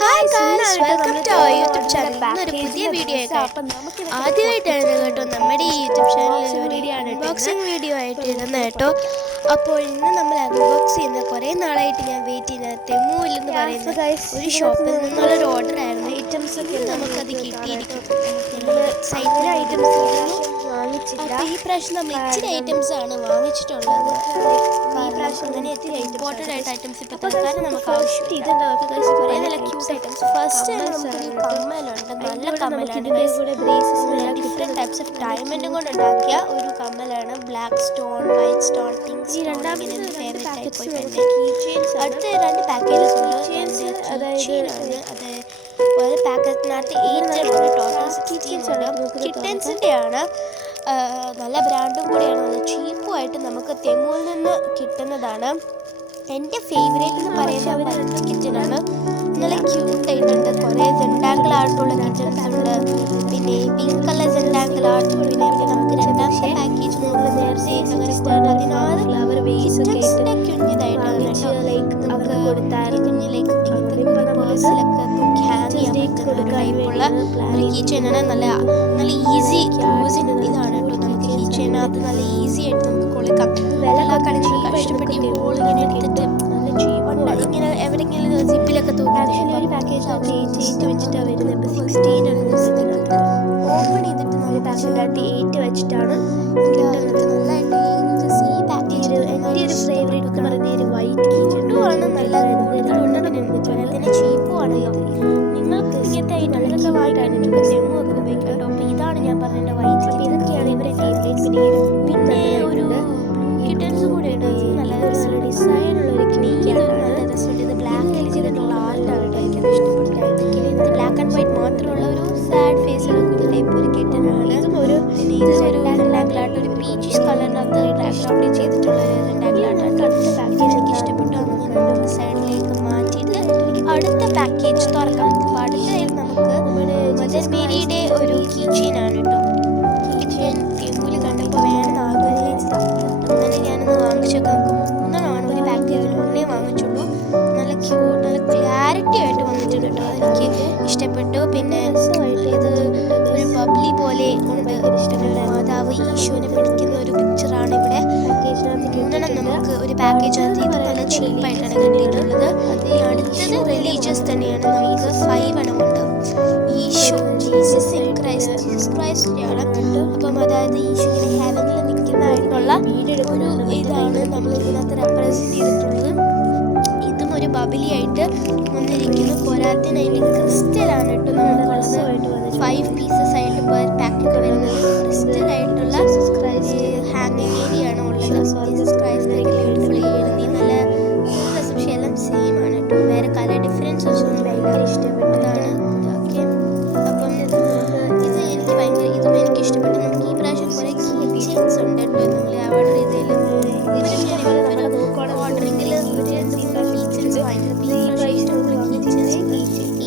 Hi guys, welcome to our YouTube channel. ഇന്നൊരു പുതിയ video ആയിട്ട് ആദ്യമായിട്ടാണ് കേട്ടോ നമ്മുടെ ഈ യൂട്യൂബ് ചാനലിൽ ഒരു അൺബോക്സിങ് വീഡിയോ ആയിട്ട് ഇടുന്നത് കേട്ടോ. അപ്പോൾ ഇന്ന് നമ്മൾ അൺബോക്സ് ചെയ്യുന്ന കുറേ നാളായിട്ട് ഞാൻ വെയിറ്റ് ചെയ്യുന്ന തെമുവിൽ എന്ന് പറയുന്ന ഒരു ഷോപ്പിൽ നിന്നുള്ളൊരു ഓർഡർ ആയിരുന്നു. ഐറ്റംസ് ഒക്കെ നമുക്കത് കിട്ടിയിരിക്കും. സൈറ്റിലെ ഐറ്റംസ് വാങ്ങിച്ചില്ല. അപ്പോൾ ഈ പ്രാവശ്യം നമ്മൾ ഇച്ചിരി ഐറ്റംസ് ആണ് വാങ്ങിച്ചിട്ടുള്ളത്. ഈ പ്രാവശ്യം അങ്ങനെ ഇത്തിരി ഇമ്പോർട്ടൻ്റ് ആയിട്ട് ഐറ്റംസ് ഇപ്പോൾ തൽക്കാലം നമുക്ക് ആവശ്യമില്ല. കുറേ നല്ല ക്യൂട്ട് ഐറ്റംസ്. ഫസ്റ്റ് നമുക്കൊരു കമ്മലുണ്ട്, നല്ല കമ്മലാണ്. ഡിഫറെൻറ്റ് ടൈപ്സ് ഓഫ് ഡയമണ്ടും കൊണ്ട് ഉണ്ടാക്കിയ ഒരു കമ്മലാണ്. Black stone, white stone, pink stone, ഇങ്ങനെ ഫേവറേറ്റ് ആയി പോയി തന്നെ. അടുത്ത രണ്ട് പാക്കേജസ് ഉണ്ട്. ചെയിനാണ്. അത് പാക്കറ്റിനകത്ത് 8 ഉണ്ട്, ടോട്ടൽ 16 ഉണ്ട്. കിറ്റൻസിൻ്റെയാണ്. നല്ല ബ്രാൻഡും കൂടിയാണ്. നല്ല ചീപ്പുമായിട്ട് നമുക്ക് തെമുവിൽ നിന്ന് കിട്ടുന്നതാണ്. എൻ്റെ ഫേവറേറ്റ് എന്ന് പറയുന്നത് വൈറ്റ് കിച്ചനാണ്. നല്ല ക്യൂട്ടായിട്ടുണ്ട്. കുറേ ജെൻഡാങ്കിൾ ആർട്ടുള്ള കിച്ചൺസ് ഉണ്ട്. പിന്നെ പിങ്ക് കളർ ജെൻഡാങ്കിൾ ആർട്ട്. പിന്നെ നമുക്ക് രണ്ടാമത്തെ പാക്കേജ് നേരത്തെ 16 ഫ്ലവർ വേസ് കിച്ചൺസിൻ്റെ കുഞ്ഞിതായിട്ടാണ് കേട്ടോ. നമുക്ക് കുഞ്ഞിലേക്ക് പേഴ്സിലൊക്കെ ഹാങ് ചെയ്യാൻ പറ്റുന്ന ഒരു ടൈപ്പുള്ള ഒരു കിച്ചനാണ്. നല്ല ഈസി യൂസിങ് ഇതാണ് കേട്ടോ. നമുക്ക് കിച്ചനകത്ത് നല്ല ഈസി ആയിട്ട് നമുക്ക് കൊടുക്കാം. എല്ലാ കണക്ഷനും കഷ്ടപ്പെട്ട് ഈ ബോൾ ഇങ്ങനെ എടുത്തിട്ട് ഇങ്ങനെ എവിടെയെങ്കിലും സിപ്പിലൊക്കെ തൂക്കി ഒരു പാക്കേജ് 8 വെച്ചിട്ടാണ് വരുന്നത്. ഇപ്പോൾ 16 ഓപ്പൺ ചെയ്തിട്ട് നമ്മൾ പാക്കേജിനകത്ത് 8 വെച്ചിട്ടാണ് കിട്ടുന്നത്. നല്ലതായിട്ട് ഈ പാക്കേജ് എൻ്റെ ഒരു ഫേവറേറ്റ് എന്ന് പറയുന്നത് ഒരു വൈറ്റ് കിച്ചണും ആണ്. നല്ല കൂടുതലുണ്ടെങ്കിൽ ചീപ്പുമാണല്ലോ. നിങ്ങൾക്ക് ഇങ്ങനത്തെ ഐറ്റംസൊക്കെ വാങ്ങിക്കാൻ നിങ്ങൾക്ക് തെങ്ങും ഒക്കെ ഉപയോഗിക്കാം കേട്ടോ. അപ്പോൾ ഇതാണ് ഞാൻ പറഞ്ഞ വൈറ്റ്. ഇതൊക്കെയാണ് ഇവരെ ഫേവറേറ്റ്. പിന്നെ ഒരു കിറ്റൻസ് കൂടെ ഉണ്ട്. നല്ല ഡിസൈനുള്ള ഒരു നല്ല രസമുണ്ട്. ഇത് ബ്ലാക്കിൽ ചെയ്തിട്ടുള്ള ആർട്ടാണ് കേട്ടോ. എനിക്കത് ഇഷ്ടപ്പെട്ടു. ഇത് ബ്ലാക്ക് ആൻഡ് വൈറ്റ് മാത്രമുള്ള ഒരു സാഡ് ഫേസിലൊക്കെ ഒരു ടൈപ്പ് ഒരു കിറ്റനാണ്. ഒരു ഡാങ്കിളായിട്ട് ഒരു പീച്ചിഷ് കളറിനകത്ത് ബാക്ക്ഗ്രൗണ്ടിൽ ചെയ്തിട്ടുള്ള ഒരു ഡാങ്കിളായിട്ടാണ്. അടുത്ത പാക്കേജ് എനിക്ക് ഇഷ്ടപ്പെട്ടു. അങ്ങനെ സൈഡിലേക്ക് മാറ്റിയിട്ട് അടുത്ത പാക്കേജ് തുറക്കാം. അപ്പോൾ അടുത്തതായിട്ട് നമുക്ക് മദർ മേരിയുടെ ഒരു കീച്ചെയിനാണ് കേട്ടോ. കീച്ചെയിൻ തെമുവിൽ കണ്ടപ്പോൾ വേണമെന്ന് ആഗ്രഹിച്ചതാണ്. അങ്ങനെ ഞാനൊന്ന് വാങ്ങിച്ചേക്കാം. മൂന്നെണ്ണമാണ് ഒരു പാക്കേജിൽ. ഒന്നേ വാങ്ങിച്ചുള്ളൂ. നല്ല ക്യൂട്ട്, നല്ല ക്ലാരിറ്റി ആയിട്ട് വന്നിട്ടുണ്ട് കേട്ടോ. അതെനിക്ക് ഇഷ്ടപ്പെട്ടു. പിന്നെ ഇത് ഒരു ബബ്ലി പോലെ ഉണ്ട്. മാതാവ് ഈശോനെ പിടിക്കുന്ന ഒരു പിക്ചറാണ് ഇവിടെ. മൂന്നെണ്ണം നമുക്ക് ഒരു പാക്കേജ് നല്ല ചീപ്പായിട്ടാണ് കിട്ടിയിട്ടുള്ളത്. അടുത്തത് റിലീജിയസ് തന്നെയാണ്. നമുക്ക് 5 എണ്ണമുണ്ട്. ഈശോ ജീസസ് ക്രൈസ്റ്റിൻ്റെയാണ്. അപ്പം അതായത് ഈശോ ഇങ്ങനെ ഹെവനിൽ നിൽക്കുന്നതായിട്ടുള്ള ഒരു ഇതാണ് നമ്മൾ ഇതിനകത്ത് റെപ്രസെൻറ്റ് ചെയ്തിട്ടുള്ളത്. ഇതും ഒരു ബബിലി ആയിട്ട് വന്നിരിക്കുന്നു. പോരാത്തിന് അതിൻ്റെ ക്രിസ്റ്റലാണ് കേട്ടോ നമുക്കുള്ളത്. 5 പീസസ് ആയിട്ട് പെർ പാക്കൊക്കെ വരുന്നത്. ക്രിസ്റ്റൽ ആയിട്ടുള്ള ഹാങ്ങിങ് ഏരിയ ആണ് ഉള്ളത്. ജീസസ് ക്രൈസ്റ്റ് ബ്യൂട്ടിഫുൾ എഴുതി നല്ല പക്ഷേ എല്ലാം സെയിം ആണ് കേട്ടോ. വേറെ കളർ ഡിഫറൻസസ് ഒന്നും ഭയങ്കര ഇഷ്ടപ്പെട്ടതാണ്. ഓക്കെ, അപ്പം ഇതും എനിക്ക് ഇഷ്ടപ്പെട്ടു. നമുക്ക് ഈ പ്രാവശ്യം കുറേ കീച്ചെയിൻസ് ഉണ്ട് കേട്ടോ. നമ്മൾ ഓർഡർ ചെയ്തതിൽ ഓർഡറിങ്ങിൽ കീച്ചെയിൻസ് വാങ്ങിക്കുന്നത്.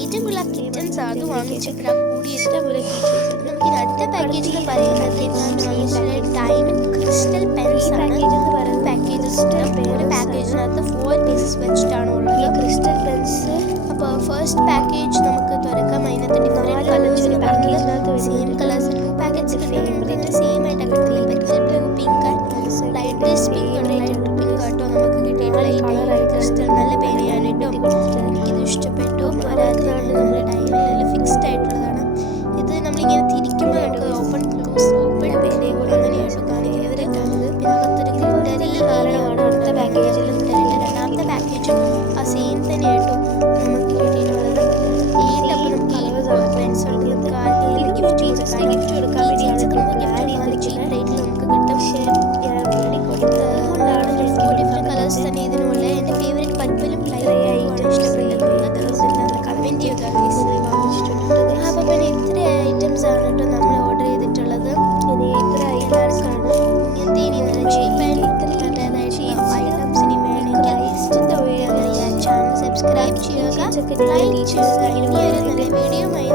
ഏറ്റവും കൂടുതൽ കിച്ചൻസ് അത് വാങ്ങിച്ചപ്പോഴാണ് കൂടിയിട്ട് നമുക്ക് അടുത്ത പാക്കേജിൽ പറയുന്നത് ഡയമണ്ട് ക്രിസ്റ്റൽ പെൻസ് ആണ്. പാക്കേജസ് ഒരു പാക്കേജിനകത്ത് 4 പീസസ് വെച്ചിട്ടാണ് ഉള്ളത് ക്രിസ്റ്റൽ പെൻസ്. അപ്പോൾ ഫസ്റ്റ് പാക്കേജ് നമുക്ക് തുറക്കാം. അതിനകത്ത് ഡിഫറെൻറ്റ് കളേഴ്സ് പാക്കേജിനകത്ത് സെയിം കളേഴ്സ് 2 പാക്കറ്റ്സ് കിട്ടുന്നത് സെയിം ആയിട്ടാണ് കിട്ടുന്നത്. Blue, pink and light pink ഉണ്ട്. ലൈറ്റ് പിങ്ക് കേട്ടോ നമുക്ക് കിട്ടിയിട്ടുള്ള ഈ ക്രിസ്റ്റൽ. നല്ല പേനയാണ് കേട്ടോ. എനിക്കിത് ഇഷ്ടപ്പെട്ടു. പോരാതെ നമ്മുടെ ഡയമണ്ട് ഫിക്സ്ഡ് ആയിട്ടുള്ളതാണ്. ഇത് നമ്മളിങ്ങനെ തിരിക്കുമ്പോൾ നമുക്ക് ഓപ്പൺ പേനയും കൂടെ അങ്ങനെയായിട്ട് കാണിക്കുന്നത്. പിന്നെ അകത്തൊരു ഗ്ലിറ്ററി കാരണമാണ് അടുത്ത പാക്കേജിൽ കിട്ടുന്നത്. രണ്ടാമത്തെ പാക്കേജും ആ സെയിം തന്നെയായിട്ടും നമുക്ക് കിട്ടിയിട്ടുള്ളത്. ഈ ഫ്രണ്ട്സ് ഗിഫ്റ്റ് കൊടുക്കാൻ വേണ്ടി ചീപ്പ് റേറ്റിൽ നമുക്ക് കിട്ടും. ഡിഫറെൻറ്റ് കളേഴ്സ് തന്നെ ഇതിനുള്ള. എൻ്റെ ഫേവറേറ്റ് പർപ്പിളും ലൈറ്റ് ഇഷ്ടപ്പെട്ടത് കമൻറ്റ് ചെയ്യുക. അപ്പോൾ പിന്നെ ഇത്ര ഐറ്റംസ് ആണ് കേട്ടോ നമ്മൾ ഓർഡർ ചെയ്തിട്ടുള്ളത്. ഇത്ര ഐറ്റംസ് ആണ്. ഇങ്ങനത്തെ ഇനി നല്ല ചീപ്പ് ആൻഡ് ഐറ്റംസ് ഇനി വേണമെങ്കിൽ ചാനൽ സബ്സ്ക്രൈബ് ചെയ്യുക, ലൈക്ക് ചെയ്യുക. ഇനി ഒരു നല്ല വീഡിയോ ആയി